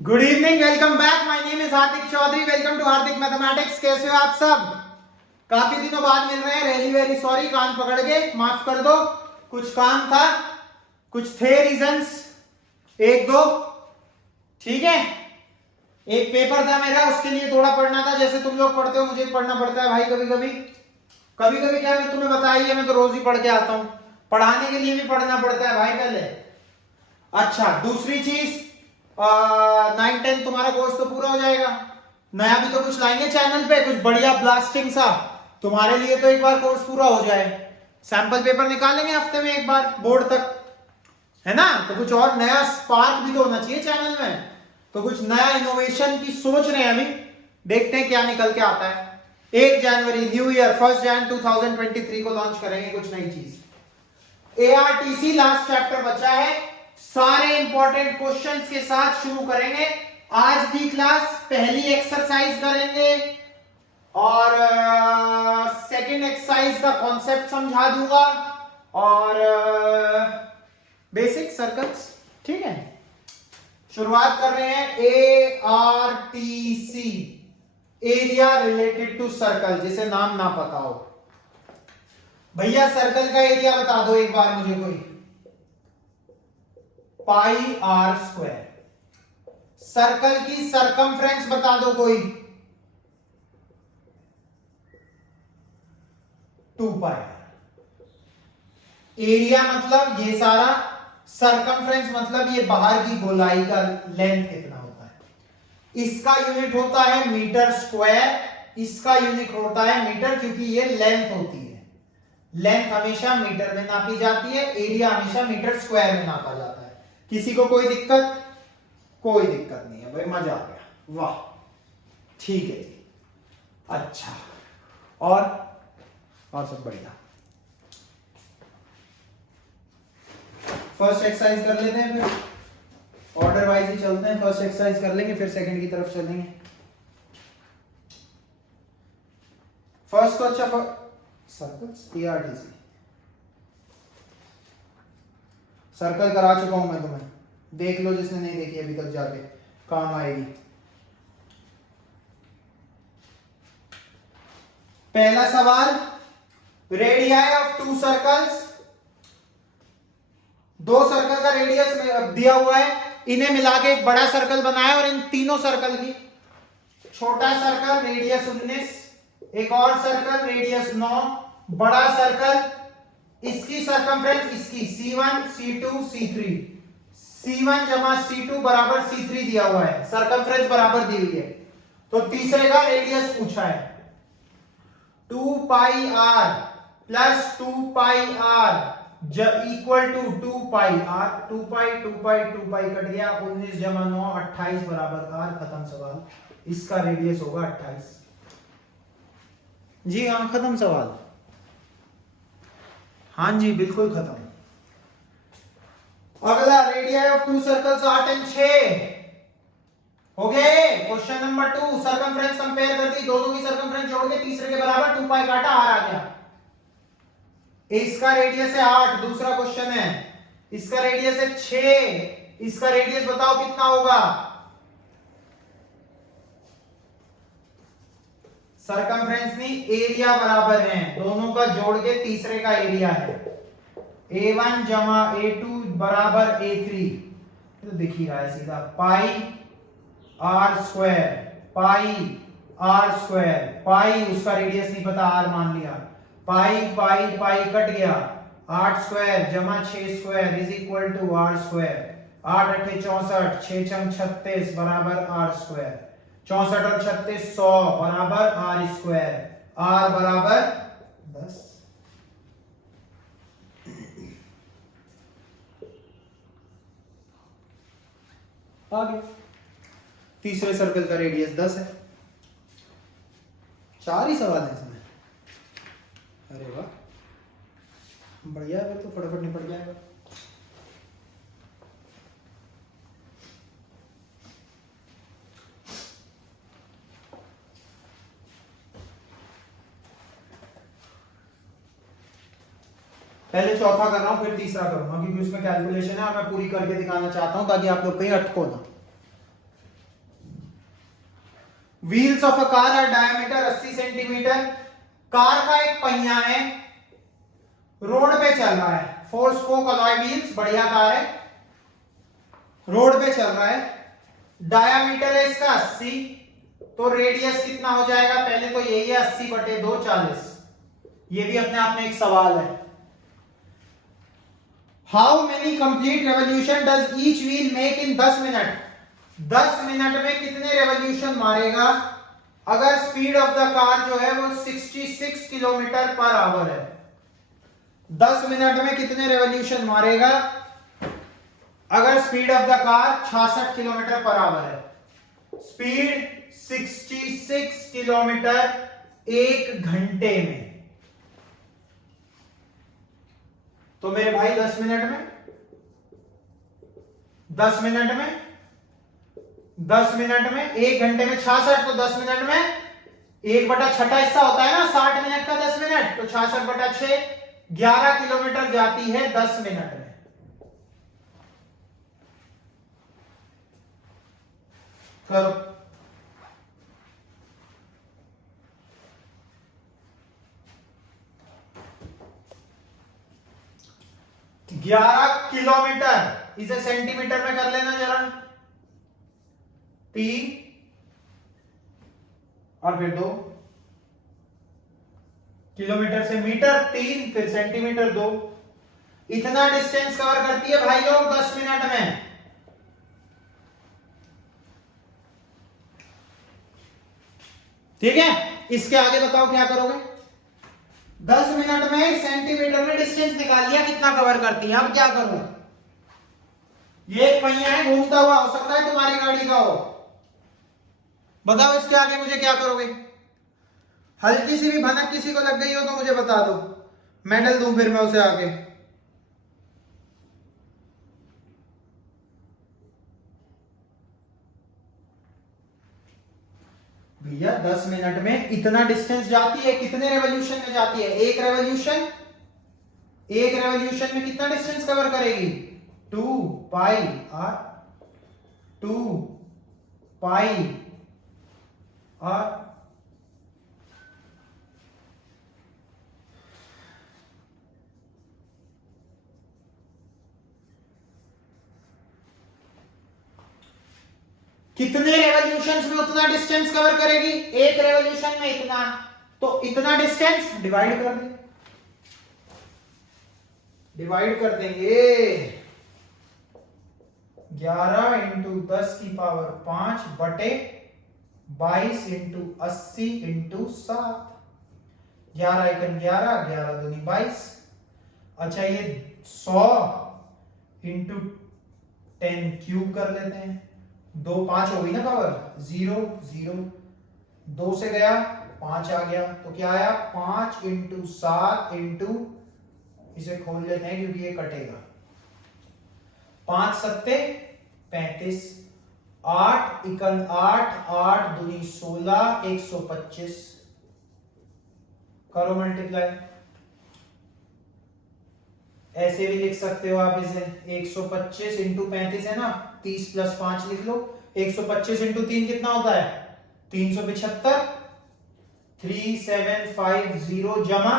Good evening, welcome back. My name is Hardik Chaudhary. Welcome to Hardik mathematics. कैसे हो आप सब? काफी दिनों बाद मिल रहे हैं। रियली वेरी सॉरी, कान पकड़ के माफ कर दो, कुछ काम था, कुछ थे रीजंस, एक दो। ठीक है, एक पेपर था मेरा, उसके लिए थोड़ा पढ़ना था। जैसे तुम लोग पढ़ते हो मुझे पढ़ना पड़ता है भाई। कभी कभी क्या, मैं तुम्हें बताया है, मैं तो रोज ही पढ़ के आता हूं। पढ़ाने के लिए भी पढ़ना पड़ता है भाई पहले। अच्छा, दूसरी चीज, 9-10 तुम्हारा कोर्स तो पूरा हो जाएगा। नया भी तो कुछ लाएंगे चैनल पे, कुछ बढ़िया ब्लास्टिंग सा तुम्हारे लिए। तो एक बार कोर्स पूरा हो जाए, सैंपल पेपर निकालेंगे हफ्ते में एक बार बोर्ड तक, है ना? तो कुछ और नया स्पार्क भी तो होना चाहिए चैनल में। तो कुछ नया इनोवेशन की सोच रहे हैं अभी, देखते हैं क्या निकल के आता है। 1 जनवरी न्यू ईयर, 1 जनवरी 2023 को लॉन्च करेंगे कुछ नई चीज। एआरटीसी लास्ट चैप्टर बचा है, सारे इंपॉर्टेंट क्वेश्चंस के साथ शुरू करेंगे आज की क्लास। पहली एक्सरसाइज करेंगे और सेकंड एक्सरसाइज का कॉन्सेप्ट समझा दूंगा और बेसिक सर्कल्स। ठीक है, शुरुआत कर रहे हैं। ARTC, area related to circle, जिसे नाम ना पता हो। भैया सर्कल का एरिया बता दो एक बार मुझे कोई। पाई आर स्क्वायर। सर्कल की सरकमफ्रेंस बता दो कोई। 2 पाई। एरिया मतलब ये सारा, सरकमफ्रेंस मतलब ये बाहर की गोलाई का लेंथ कितना होता है। इसका यूनिट होता है मीटर स्क्वायर, इसका यूनिट होता है मीटर, क्योंकि ये लेंथ होती है। लेंथ हमेशा मीटर में नापी जाती है, एरिया हमेशा मीटर स्क्वायर में नापा जाता है। किसी को कोई दिक्कत? कोई दिक्कत नहीं है भाई, मजा आ गया, वाह, ठीक है जी। अच्छा, और सब बढ़िया। फर्स्ट एक्सरसाइज कर लेते हैं, फिर ऑर्डर वाइज ही चलते हैं। फर्स्ट एक्सरसाइज कर लेंगे, फिर सेकंड की तरफ चलेंगे। फर्स्ट तो अच्छा, सर्कल्स, एआरटीसी सर्कल करा चुका हूं मैं तुम्हें, देख लो जिसने नहीं देखी अभी तक, जाके काम आएगी। पहला सवाल, रेडियाई ऑफ 2 सर्कल्स। 2 सर्कल का रेडियस दिया हुआ है, इन्हें मिला के एक बड़ा सर्कल बनाया और इन तीनों सर्कल की छोटा सर्कल रेडियस 19, एक और सर्कल रेडियस 9, बड़ा सर्कल, इसकी सरकमफ्रेंस इसकी C1 C2 C3, C1 जमा C2 बराबर C3 दिया हुआ है, सरकमफ्रेंस बराबर दी हुई है। तो तीसरे का रेडियस पूछा है। 2 pi r plus 2 pi r equal to 2 pi r। 2 pi cut गया, 19 जमा 9 28 बराबर r। खत्म सवाल। इसका रेडियस होगा 28। जी हाँ, खत्म सवाल। हाँ जी, बिल्कुल खत्म। अगला, रेडियाई ऑफ 2 सर्कल्स 8 और 6 हो गए। क्वेश्चन नंबर 2, सरकमफ्रेंस कंपेयर कर दी, दोनों की सरकमफ्रेंस जोड़ के तीसरे के बराबर 2 पाई काटा, r आ गया। इसका रेडियस है 8, दूसरा क्वेश्चन है। इसका रेडियस है 6, इसका रेडियस बताओ कितना होगा। सरकमफ्रेंस नहीं, एरिया बराबर है, दोनों का जोड़ के तीसरे का एरिया है। A1 जमा A2 बराबर A3, तो दिख ही रहा है सीधा। Pi r square, pi r square, pi उसका रेडियस नहीं पता, आर मान लिया। पाई पाई पाई कट गया, 8 स्क्वायर जमा 6 square is equal to r square. 8 8 64, 6 6 36 बराबर आर स्क्वायर। 64 और 36 100 बराबर आर स्क्वायर। आर बराबर 10। आगे तीसरे सर्कल का रेडियस 10 है। 4 ही सवाल है इसमें। अरे वाह, बढ़िया है, तो फटाफट निपट जाएगा। पहले चौथा कर रहा हूं, फिर तीसरा करूंगा, क्योंकि उसमें कैलकुलेशन है और मैं पूरी करके दिखाना चाहता हूं ताकि आप लोग कहीं अटको ना। Wheels of a car are diameter 80 centimetre. Car का एक पहिया है, रोड पे चल रहा है, 4 स्पोक अलॉय व्हील्स, बढ़िया कार है, रोड पे चल रहा है, डायामीटर है इसका 80, तो रेडियस कितना हो जाएगा, पहले तो यही है 80/2 40। ये भी अपने आप में एक सवाल है। How many complete revolution does each wheel make in 10 minute? 10 minute में कितने रेवोल्यूशन मारेगा? अगर स्पीड ऑफ द कार जो है वो 66 किलोमीटर पर आवर है, 10 मिनट में कितने रेवोल्यूशन मारेगा अगर speed of the car 66 kilometre per hour है? स्पीड 66 किलोमीटर 1 घंटे में। तो मेरे भाई 10 मिनट में 1 घंटे में 66, तो 10 मिनट में 1/6 हिस्सा होता है ना 60 मिनट का, 10 मिनट, तो 66/6 11 किलोमीटर जाती है 10 मिनट में। करो। ग्यारह किलोमीटर, इसे सेंटीमीटर में कर लेना जरा, 3 और फिर 2, किलोमीटर से मीटर 3, फिर सेंटीमीटर 2, इतना डिस्टेंस कवर करती है भाई लोग 10 मिनट में। ठीक है, इसके आगे बताओ क्या करोगे? 10 मिनट में सेंटीमीटर में डिस्टेंस निकाल लिया, कितना कवर करती है। अब क्या करूं? ये एक पहिया है, घूमता हुआ, हो सकता है तुम्हारी गाड़ी का हो। बताओ इसके आगे मुझे क्या करोगे? हल्की सी भी भनक किसी को लग गई हो तो मुझे बता दो, मेडल दूं फिर मैं उसे आगे। भैया 10 मिनट में इतना डिस्टेंस जाती है, कितने रेवोल्यूशन में जाती है? एक रेवोल्यूशन में कितना डिस्टेंस कवर करेगी? 2 पाई आर, 2 पाई आर। कितने रेवोल्यूशंस में उतना डिस्टेंस कवर करेगी? एक रेवोल्यूशन में इतना, तो इतना डिस्टेंस डिवाइड कर देंगे, डिवाइड कर देंगे 11 इंटू 10 की पावर 5 बटे 22 इंटू 80 इंटू 7, 11 एकम 11, 11 दूनी 22। अच्छा ये 100 इंटू 10 क्यूब कर लेते हैं, 2 5 हो गई ना पावर, 0 0, 2 से गया 5 आ गया, तो क्या आया 5 इंटू 7 इंटू, इसे खोल लेते हैं क्योंकि ये कटेगा, 5 सत्ते 35, 8 इकन 8, 8 दूनी 16, 125, करो मल्टीप्लाई। ऐसे भी लिख सकते हो आप इसे, 125 इंटू 35 है ना, 30 प्लस 5 लिख लो, 125 इंटू 3 कितना होता है? 375, 3750 जमा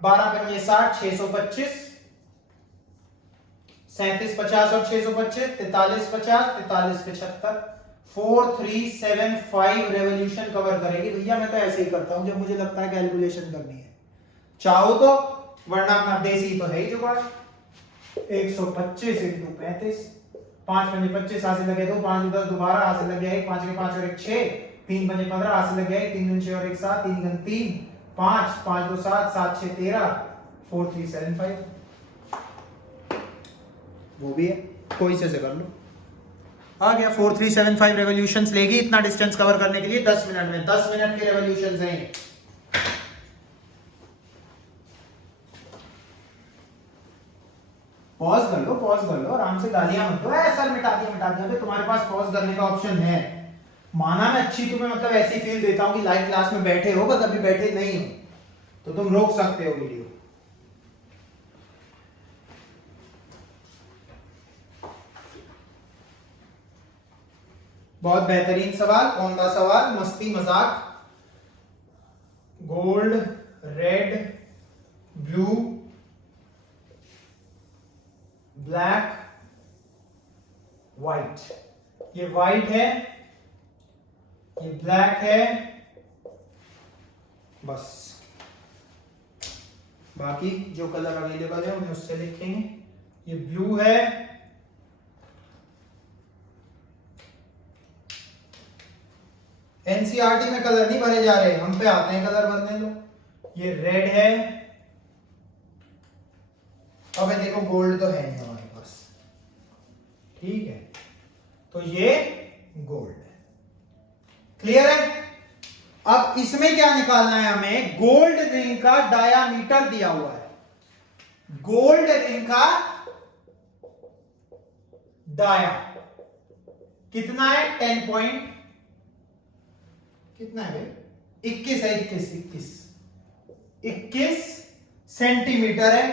12 करिए 60, 625, 37 50 और 625, 43 50, 43 75, 4375 रेवोल्यूशन कवर करेगी। भैया मैं तो ऐसे ही करता हूं जब मुझे लगता है कैलकुलेशन करनी है, चाहो तो, वरना अपना देसी तो है ही जुगाड़। 125 इंटू 35, 5 पंजे 25, हाथ से लगे 2, 5 10 दोबारा, हाथ से लग गया 1, 5 के 5 और 1 6, 3 पंजे 15, हाथ से लग गया 3 दूनी 6 और 1 7, 3 गन 3 5, 5 2 7, 7 6 13, 4375 वो भी है, कोई से कर लो, आ गया 4375 रेवोल्यूशंस लेगी इतना डिस्टेंस कवर करने के लिए 10 मिनट में। 10 मिनट के रेवोल्यूशंस हैं। पॉज कर लो आराम से, गालियां मत दो, सर मिटा दिया, तो तुम्हारे पास पॉज करने का ऑप्शन है। माना मैं अच्छी तुम्हें मतलब ऐसी फील देता हूं कि लाइव क्लास में बैठे हो, बस अभी बैठे नहीं हो तो तुम रोक सकते हो वीडियो। बहुत बेहतरीन सवाल, कौन सा सवाल, मस्ती मजाक। Gold, red, blue, black, white. ये व्हाइट है, ये ब्लैक है, बस बाकी जो कलर अवेलेबल है उन्हें उससे लिखेंगे। ये ब्लू है, एनसीईआरटी में कलर नहीं भरे जा रहे, हम पे आते हैं कलर भरने लो। ये रेड है, अब देखो गोल्ड तो है नहीं हमारे पास, ठीक है, तो ये गोल्ड है। क्लियर है? अब इसमें क्या निकालना है हमें, गोल्ड रिंग का डायामीटर दिया हुआ है, गोल्ड रिंग का डाया कितना है, 10 पॉइंट कितना है भाई, 21 है, 21 सेंटीमीटर है,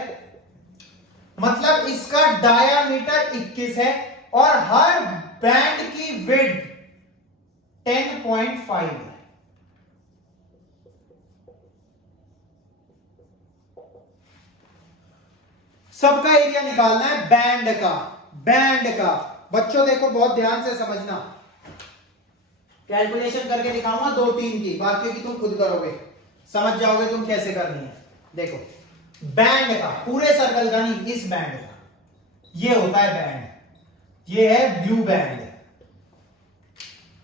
मतलब इसका डायामीटर 21 है और हर बैंड की विड्थ 10.5 है। सबका एरिया निकालना है बैंड का, बैंड का। बच्चों देखो बहुत ध्यान से समझना, कैलकुलेशन करके दिखाऊंगा 2-3 की, बाकी की तुम खुद करोगे, समझ जाओगे तुम कैसे करनी है। देखो बैंड का, पूरे सर्कल का नहीं, इस बैंड का, ये होता है बैंड, ये है ब्लू बैंड,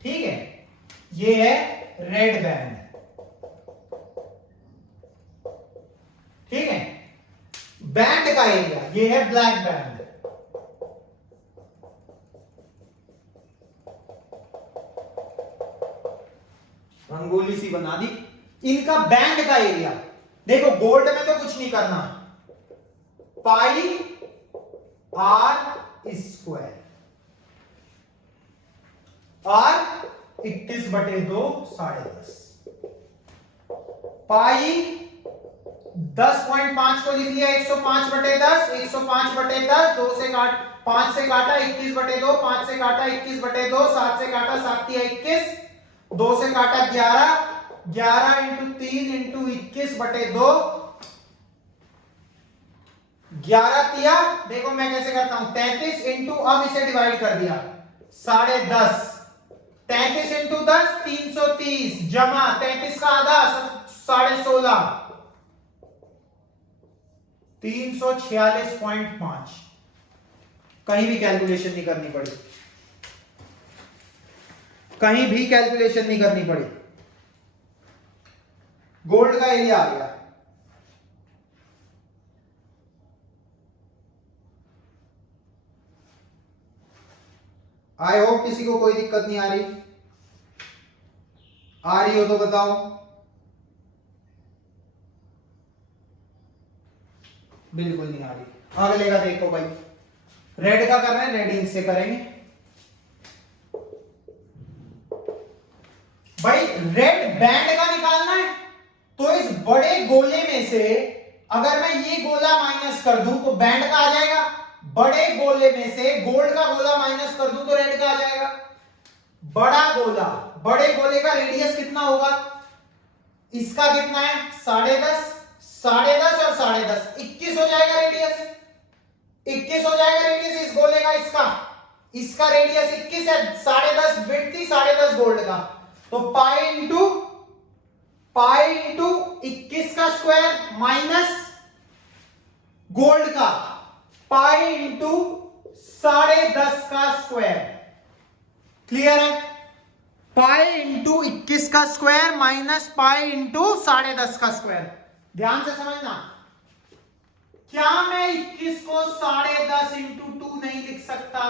ठीक है, ये है रेड बैंड, ठीक है, बैंड का एरिया, ये है ब्लैक बैंड, रंगोली सी बना दी। इनका बैंड का एरिया देखो, गोल्ड में तो कुछ नहीं करना, पाई आर स्क्वायर, आर 21/2 10.5, पाई 10.5 को लिख लिया 105/10, 105/10, 2 से काट 5 से काटा 21/2, 5 से काटा 21/2, 7 से काटा 7 या 21, 2 से काटा 11, 11 × 3 × 21/2, 11 तिया, देखो मैं कैसे करता हूं, 33 इंटू, अब इसे डिवाइड कर दिया 10.5, 33 × 10 330, जमा 33 का आधा 16.5, 346.5। कहीं भी कैलकुलेशन नहीं करनी पड़ी, कहीं भी कैलकुलेशन नहीं करनी पड़ी, गोल्ड का एरिया आ गया। आई होप किसी को कोई दिक्कत नहीं आ रही हो तो बताओ। बिल्कुल नहीं आ रही। अगले का देखो भाई, रेड का कर रहे हैं, रेड इंक से करेंगे भाई। रेड बैंड का निकालना है, तो इस बड़े गोले में से अगर मैं ये गोला माइनस कर दूं तो बैंड का आ जाएगा, बड़े गोले में से गोल्ड का गोला माइनस कर दूं तो रेड का आ जाएगा। बड़ा गोला, बड़े गोले का रेडियस कितना होगा, इसका कितना है 10.5, 10.5 और 10.5 21 हो जाएगा रेडियस, 21 हो जाएगा रेडियस इस गोले का, इसका रेडियस 21 है, 10.5 विड्थ थी, 10.5 गोल्ड का, तो पाई इंटू 21 का स्क्वायर माइनस गोल्ड का, पाई इंटू 10.5 का स्क्वायर। क्लियर है? पाई इंटू 21 का स्क्वायर माइनस पाई इंटू 10.5 का स्क्वायर। ध्यान से समझना, क्या मैं 21 को 10.5 इंटू 2 नहीं लिख सकता?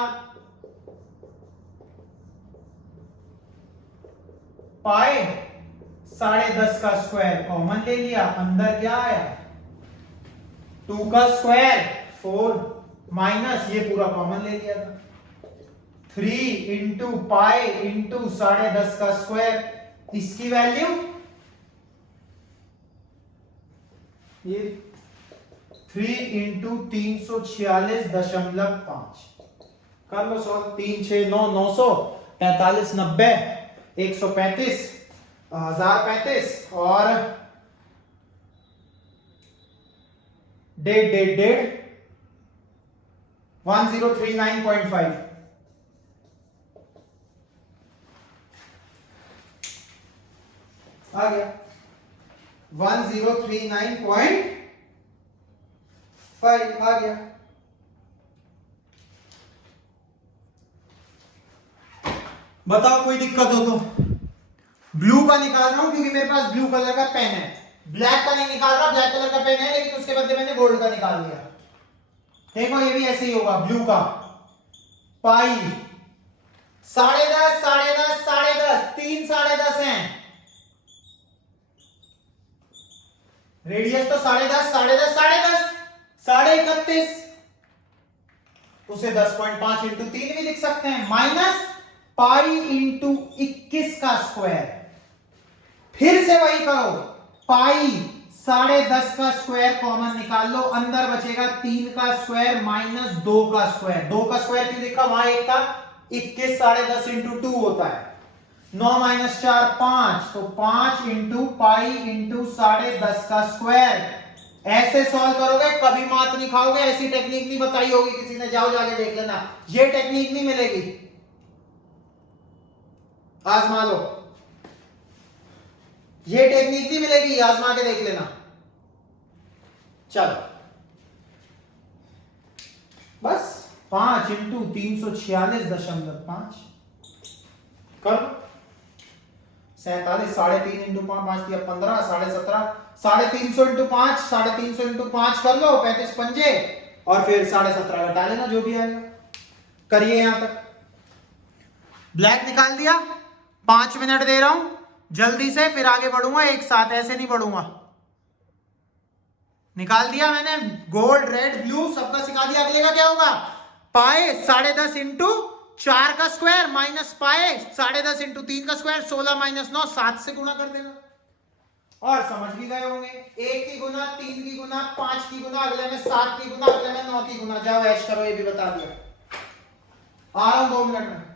पाई 10.5 का स्क्वायर कॉमन ले लिया, अंदर क्या आया 2 का स्क्वायर 4 माइनस ये पूरा कॉमन ले लिया था 3 इंटू पाई इंटू 10.5 का स्क्वायर, इसकी वैल्यू ये 3 इंटू 346.5 कर लो सॉल्व, 3 6 9 900 45 90 135 1035 और 1039.5 आ गया 1039.5 आ गया। बताओ कोई दिक्कत हो तो। ब्लू का निकाल रहा हूं क्योंकि मेरे पास ब्लू कलर का पेन है। ब्लैक का नहीं निकाल रहा, ब्लैक कलर का पेन है लेकिन उसके बदले मैंने गोल्ड का निकाल लिया। देखो ये भी ऐसे ही होगा, ब्लू का पाई 10.5 10.5 10.5 तीन 10.5 हैं। रेडियस तो 10.5 10.5 10.5 31.5 उसे 10.5 इंटू 3 भी लिख सकते हैं, माइनस पाई इंटू 21 का स्क्वायर। फिर से वही करो, पाई 10.5 का स्क्वायर कॉमन निकाल लो, अंदर बचेगा 3 का स्क्वायर माइनस 2 का स्क्वायर। 2 का स्क्वायर क्यों लिखा, वहां एक था 21 10.5 इंटू 2 होता है, 9 माइनस 4 5, तो 5 इंटू पाई इंटू 10.5 का स्क्वायर। ऐसे सॉल्व करोगे कभी मात नहीं खाओगे। ऐसी टेक्निक नहीं बताई होगी किसी ने, जाओ जाके देख लेना, ये टेक्निक नहीं मिलेगी, आजमा लो। ये टेक्निक नहीं मिलेगी, आजमा के देख लेना। चलो बस 5 इंटू 346.5 कर 47 3.5 इंटू 5 दिया 15 17.5 350 इंटू 5 350 इंटू 5 कर लो 35 पंजे और फिर 17.5 घटा लेना जो भी आएगा। करिए यहां तक। ब्लैक निकाल दिया, 5 मिनट दे रहा हूं जल्दी से, फिर आगे बढ़ूंगा एक साथ, ऐसे नहीं बढ़ूंगा। निकाल दिया मैंने, गोल्ड रेड ब्लू सबका सिखा दिया। अगले का क्या होगा, पाए 10.5 इंटू 4 का स्क्वायर माइनस पाए 10.5 इंटू 3 का स्क्वायर, 16 माइनस 9 7 से गुणा कर देना। और समझ भी गए होंगे, 1 की गुना 3 की गुना 5 की गुना, अगले में 7 की गुना, अगले में 9 की गुना। जाओ ऐश करो, ये भी बता दिया। आ रहा हूं 2 मिनट में।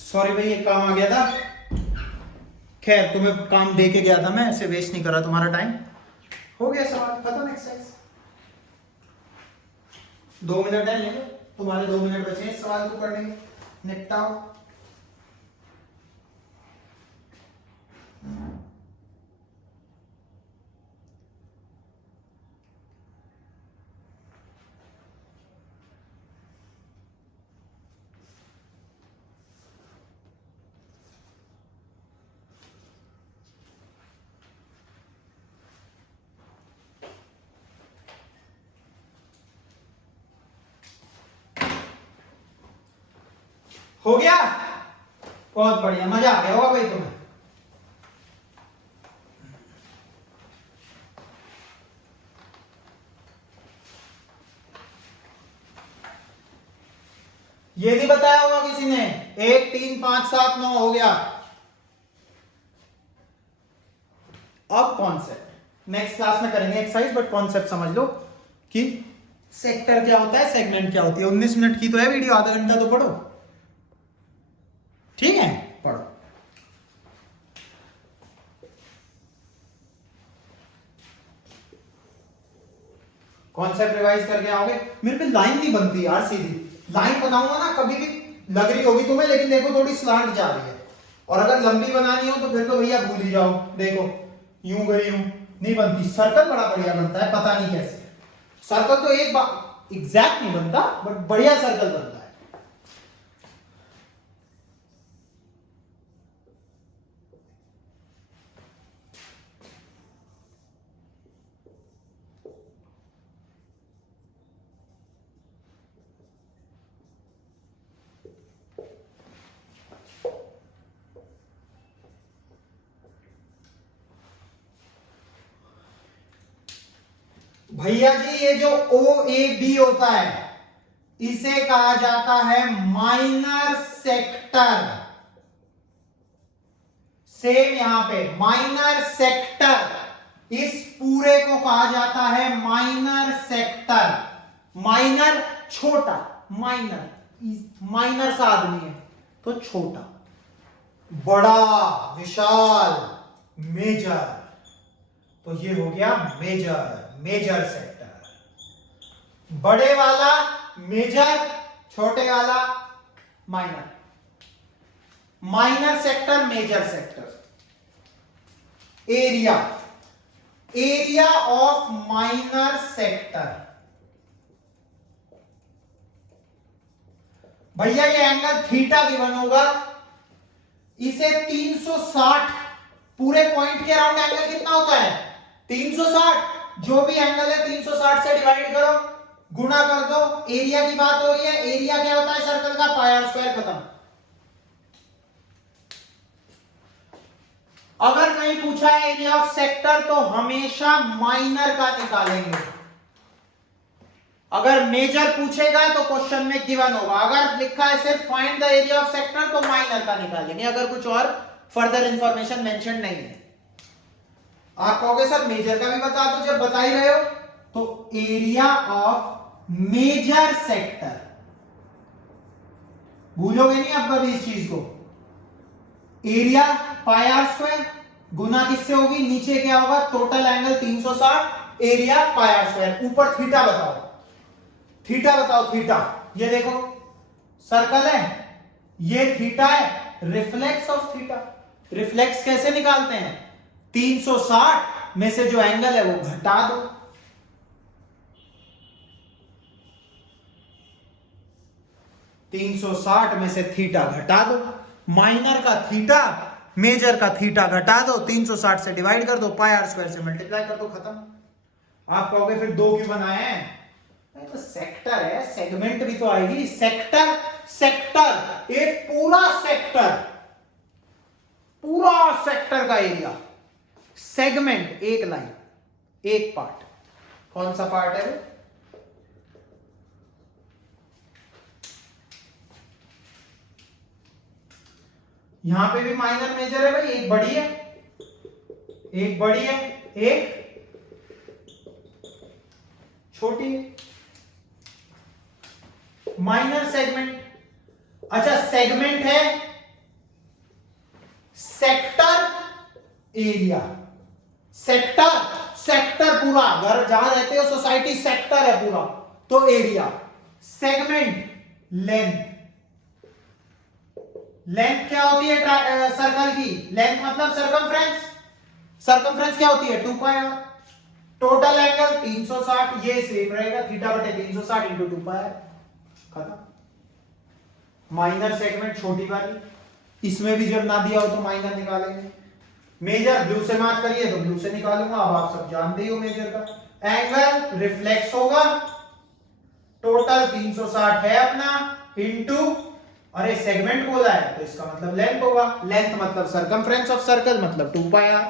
सॉरी भाई, एक काम आ गया था। खैर तुम्हें काम दे के गया था मैं, ऐसे वेस्ट नहीं करा तुम्हारा टाइम। हो गया सवाल खत्म, एक्सरसाइज। 2 मिनट है, ले लो, तुम्हारे 2 मिनट बचे हैं इस सवाल को करने के, निपटाओ। हो गया, बहुत बढ़िया, मजा आ गया होगा भाई तुम्हें। ये भी बताया होगा किसी ने, 1 3 5 7 9 हो गया। अब कॉन्सेप्ट नेक्स्ट क्लास में करेंगे एक्सरसाइज, बट कॉन्सेप्ट समझ लो कि सेक्टर क्या होता है, सेगमेंट क्या होती है। 19 मिनट की तो है वीडियो, आधा घंटा तो पढ़ो, ठीक है, पढ़ो। कॉन्सेप्ट रिवाइज करके आओगे। मेरे पे लाइन नहीं बनती यार, सीधी लाइन बनाऊंगा ना कभी भी लग रही होगी तुम्हें, लेकिन देखो थोड़ी स्लांट जा रही है। और अगर लंबी बनानी हो तो फिर तो भैया भूल ही जाओ, देखो यूं गई, यूं नहीं बनती। सर्कल बड़ा बढ़िया बनता है, पता नहीं कैसे। सर्कल तो एक बार एग्जैक्ट नहीं बनता, बट बढ़िया सर्कल बनता है। भैया जी ये जो ओ ए बी होता है इसे कहा जाता है माइनर सेक्टर। सेम यहां पे माइनर सेक्टर, इस पूरे को कहा जाता है माइनर सेक्टर। माइनर छोटा, माइनर सा आदमी है तो छोटा, बड़ा विशाल मेजर, तो ये हो गया मेजर सेक्टर। बड़े वाला मेजर, छोटे वाला minor. Minor sector, major sector. Area of minor sector. भैया ये एंगल थीटा गिवन होगा, इसे 360, पूरे पॉइंट के अराउंड एंगल कितना होता है 360। जो भी एंगल है 360 से डिवाइड करो, गुणा कर दो। एरिया की बात हो रही है, एरिया क्या होता है सर्कल का, पाई आर स्क्वायर, खत्म। अगर कहीं पूछा है एरिया ऑफ सेक्टर तो हमेशा माइनर का निकालेंगे। अगर मेजर पूछेगा तो क्वेश्चन में गिवन होगा, अगर लिखा है सिर्फ find the area of sector तो माइनर का निकालेंगे, अगर कुछ और फर्दर इंफॉर्मेशन मेंशन नहीं है। आप कहोगे सर मेजर का भी बता दो, जब बता ही रहे हो तो एरिया ऑफ मेजर सेक्टर, भूलोगे नहीं आप कभी इस चीज को। एरिया पाई आर स्क्वायर गुना किससे होगी, नीचे क्या होगा total angle 360, area pi r square, ऊपर थीटा बताओ। थीटा बताओ, थीटा ये देखो सर्कल है, ये थीटा है, रिफ्लेक्स ऑफ थीटा। रिफ्लेक्स कैसे निकालते हैं, 360 में से जो एंगल है वो घटा दो। में से थीटा घटा दो, माइनर का थीटा मेजर का थीटा घटा दो, 360 से डिवाइड कर दो, पाई आर स्क्वायर से मल्टीप्लाई कर दो, खत्म। आप कहोगे फिर दो क्यों बनाए हैं, तो सेक्टर है, सेगमेंट भी तो आएगी। सेक्टर, सेक्टर एक पूरा सेक्टर, पूरा सेक्टर का एरिया। सेगमेंट एक लाइन, एक पार्ट। कौन सा पार्ट है वो, यहां पे भी माइनर मेजर है भाई, एक बड़ी है, एक बड़ी है, एक छोटी है। माइनर सेगमेंट, अच्छा सेगमेंट है सेक्टर, एरिया। सेक्टर, सेक्टर पूरा, घर जहां रहते हो सोसाइटी सेक्टर है पूरा, तो एरिया। सेगमेंट लेंथ, लेंथ क्या होती है सर्कल की, लेंथ मतलब सरकमफ्रेंस। सरकमफ्रेंस क्या होती है 2 पाई आर। टोटल एंगल 360, ये सेम रहेगा थीटा बटे 360 इंटू 2 पाई आर, खत्म। माइनर सेगमेंट छोटी वाली, इसमें भी जब ना दिया हो तो माइनर निकालेंगे। मेजर ब्लू से मार्क करिए तो ब्लू से निकालूंगा, अब आप सब जानते ही हो मेजर का। एंगल रिफ्लेक्स होगा, टोटल 360 है अपना, इंटू, अरे सेगमेंट बोला है तो इसका मतलब लेंथ होगा, लेंथ मतलब सरकमफ्रेंस ऑफ सर्कल मतलब 2 पाई आर।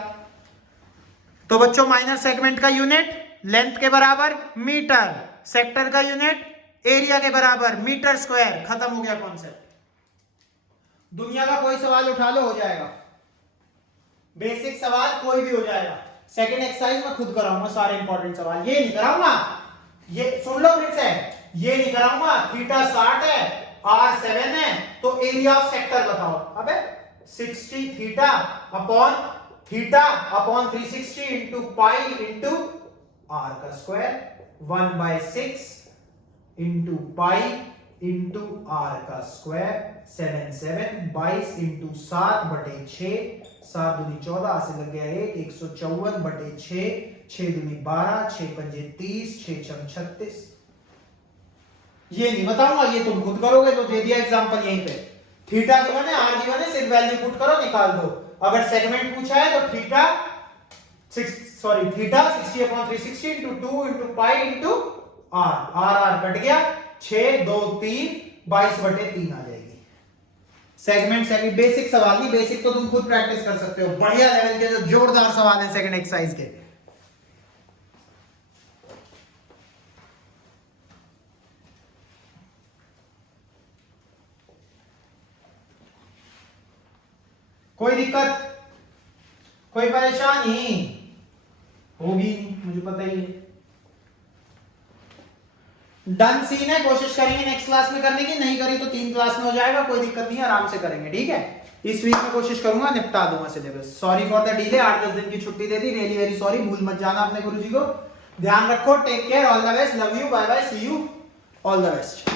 तो बच्चों माइनर सेगमेंट का यूनिट लेंथ के बराबर मीटर, सेक्टर का यूनिट एरिया के बराबर मीटर स्क्वायर, खत्म हो गया कॉन्सेप्ट। दुनिया का कोई सवाल उठा लो हो जाएगा, बेसिक सवाल कोई भी हो जाएगा। सेकंड एक्सरसाइज में खुद कराऊंगा सारे इंपॉर्टेंट सवाल, ये नहीं कराऊंगा, ये सुन लो फिर से, ये नहीं कराऊंगा। थीटा 60 है, आर 7 है, तो एरिया ऑफ सेक्टर बताओ। अबे 60 theta upon 360 into pi into r का square, 1/6 into pi into r का स्क्वायर, 22 इंटू 7/6, 7 दूनी 14 से लग गया 154/6, 6 दूनी 12, 6 पंजे 30, 6 छम 36। ये नहीं बताऊंगा, ये तुम खुद करोगे, तो दे दिया एग्जांपल यहीं पे। थीटा गिवन है, आर गिवन है, सिर्फ वैल्यू पुट करो निकाल दो। अगर सेगमेंट पूछा है तो theta 60 upon 360 into 2 into pi into r cut गया, 6 2 3, 22/3 आ जाएगी। सेगमेंट बेसिक सवाल नहीं, बेसिक तो तुम खुद प्रैक्टिस कर सकते हो, बढ़िया लेवल के जो जोरदार सवाल है सेकंड एक्सरसाइज के। कोई दिक्कत, कोई परेशानी होगी नहीं, मुझे पता ही है। डन सीन है, कोशिश करेंगे नेक्स्ट क्लास में करने की, नहीं करी तो 3 क्लास में हो जाएगा, कोई दिक्कत नहीं है, आराम से करेंगे, ठीक है। इस वीक में कोशिश करूंगा निपटा दूंगा syllabus. Sorry for the delay, 8-10 दिन की छुट्टी दे दी, रियली वेरी सॉरी। भूल मत जाना अपने गुरुजी को। ध्यान रखो, take care, all the best, love you, bye bye, see you, all the best.